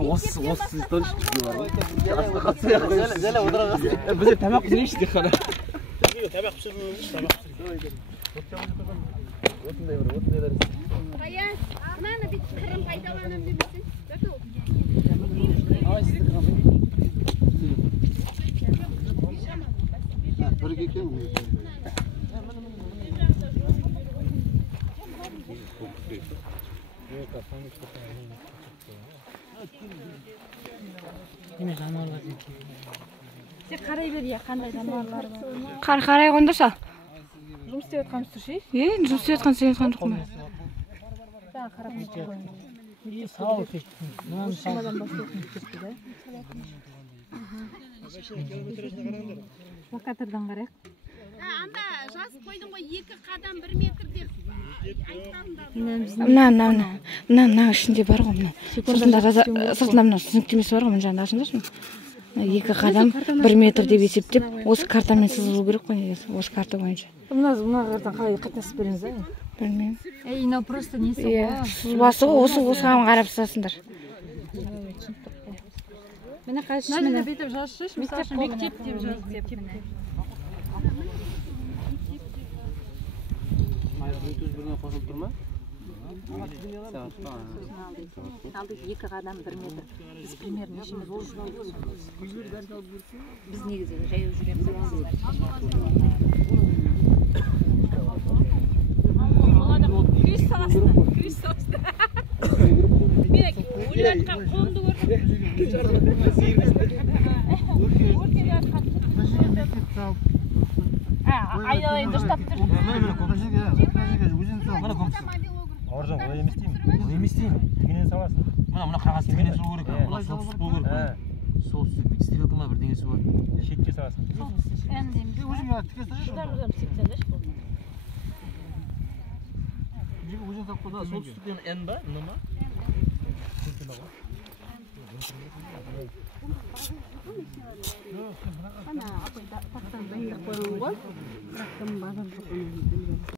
осы точечки бар. Асқа қатсай қойыңыз. Жала отыра қалсын. Біз тамақ жейміз де қана. Тамақ пісірмейміз, тамақ пісірмейміз. Осындай бір. Аян, мынаны бүйтіп қырын пайдаланам демесең. Бірге екен. Сен қарай бер, я қандай жануарлар бар. Қарай қондырса. Жұмыс істеп жатқанымыз тұр ше? Жұмыс істеп жатқан сен жатқан жоқпын. Жаңа қарап қойын. Сау кетті. Шамадан бастайтын кетті да. Локатордан қарайық. Анда жазып қойдың ғой 2 қадам 1 метр деп айтқанымда. Мына ішінде бар ғой мына. Сыртында мына түсініктемесі бар ғой мына жағында ашыңдаршы. 2 қадам 1 метр деп есептеп, осы картамен сызылу керек қой негізі, осы карта бойынша. Мына картадан қалай қатынасып береміз а? Білмеймін. Мынау просто несі ғой? Сызбасы ғой, осыған қарап сызасыңдар. Міне қайшы міне бүйтіп жазшы, мектеп деп жазып деп. Біріне қосылып тұр ма? Алды 2 қадам 1 метр. Біз примерно нешеміз ол біз негізі жаяу жүреміз. Крис саласына. Мен ойлатқан қолымды көрдім. Айналайын дұрыстап тұр. Оржан, олай емес деймін. Олай емес деймін. Тігінен саласың. Мына қағаз тігінен салу керек. Мына солтүстік болу керек. Солтүстік стрелка ма бірдеңесі бар. Шетке саласың. Өзіңе тіке салшы. Өзің салып қойды. Солтүстіктен N ба? Н ма? Ана апай тақтан бәйге қойған ғой. Бірақ кім базар жоқ.